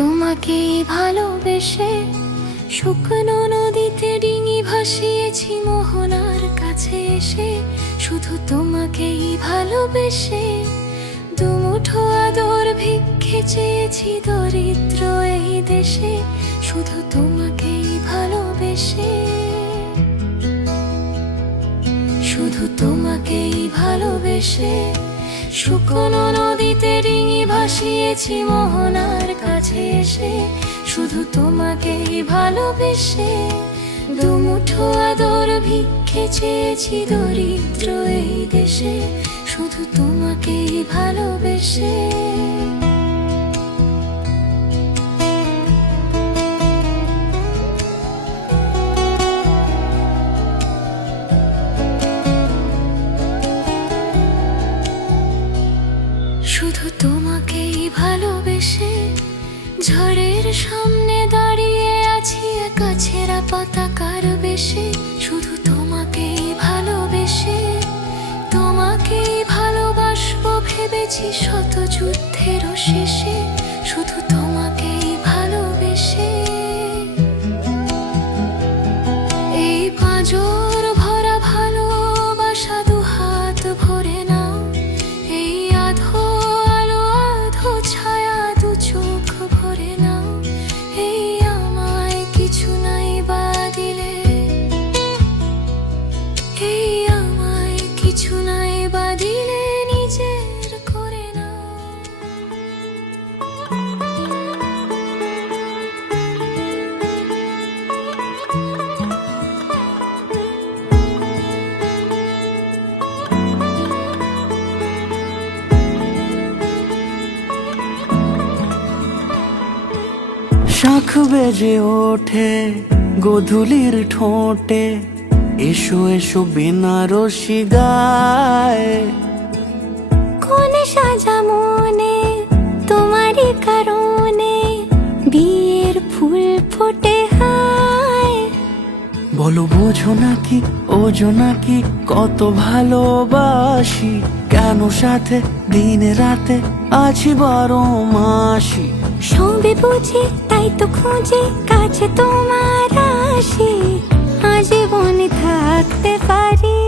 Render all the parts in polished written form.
তোমাকেই ভালোবেসে শুকনো নদীতে ডিঙি ভাসিয়েছি মোহনার কাছে এসে। শুধু তোমাকেই ভালোবেসে দুমুঠো আদর ভিক্ষে চেয়েছি দরিদ্র এই দেশে। শুধু তোমাকেই ভালোবেসে, শুধু তোমাকেই ভালোবেসে শুকনো নদীতে ডিঙি ভাসিয়েছি মোহনার কাছে এসে। শুধু তোমাকেই ভালোবেসে দুমুঠো আদর ভিক্ষে চেয়েছি দরিদ্র এই দেশে। শুধু তোমাকেই ভালোবেসে। শুধু তোমাকেই ভালোবেসে ঝড়ের সামনে দাঁড়িয়ে আছি একা ছেঁড়া পতাকার বেশে। শুধু তোমাকেই ভালোবেসে তোমাকেই ভালোবাসবো ভেবেছি শত যুদ্ধেরও শেষে। শুধু তোমাকেই ভালোবেসে এই পাঁজর ভরা ভালোবাসা দুহাত ভরে নাও। এই আধো আলো আধো ছায়া দু চোখ ভরে নাও। এই আমায় কিছু নাই বা দিলে, এই আমায় কিছু নাই বা দিলে নিজের করে নাও। শাঁখ বেজে ওঠে গোধূলির ঠোঁটে, এসো এসো বেনারসি গায়। কোন সাজা মনে তোমারই কারণে বিয়ের ফুল ফোটে হায়। বলো বোঝো নাকি ওজো নাকি কত ভালোবাসি, কেন সাথে দিন রাতে আছি 12 মাসি। সবে বুঝি তাই তো খুঁজে কাছে তোমার আসি, আজীবনে থাকতে পারি।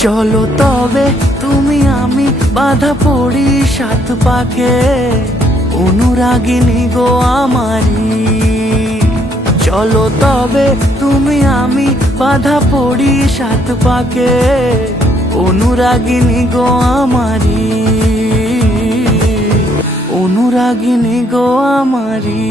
চলো তবে তুমি আমি বাঁধা পড়ি 7 পাকে, অনুরাগিনী গো আমারি। চলো তবে তুমি আমি বাঁধা পড়ি 7 পাকে, অনুরাগিনী গো আমারি, অনুরাগিনী গো আমারি।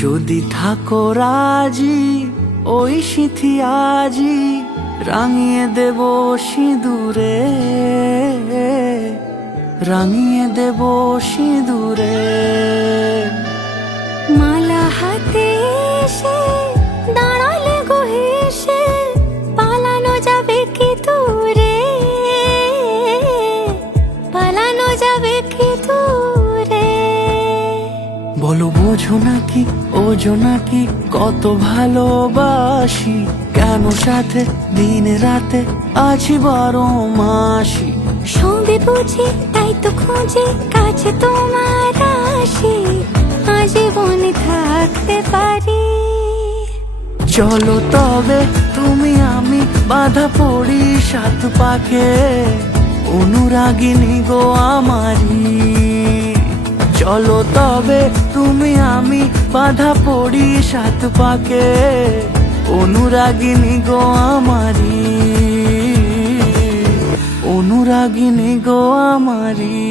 যদি থাকো রাজি ওই সিঁথি আজি রাঙিয়ে দেব সিঁদুরে, রাঙিয়ে দেব সিঁদুরে। মালা হাতে এসে দাঁড়ালে গো হেসে, পালানো যাবে কি দূরে, পালানো যাবে কি দূরে। বলো বোঝো নাকি ওজো নাকি কত ভালোবাসি, কেন সাথে দিন রাতে আছি 12 মাসি। সবে বুঝি তাই তো খুঁজে কাছে তোমার আসি, আজীবনে থাকতে পারি। চলো তবে তুমি আমি বাঁধা পড়ি 7 পাকে, অনুরাগিনী গো আমারি। চলো তবে তুমি আমি বাঁধা পড়ি 7 পাকে, অনুরাগিনী গো আমারি, অনুরাগিনী গো আমারি।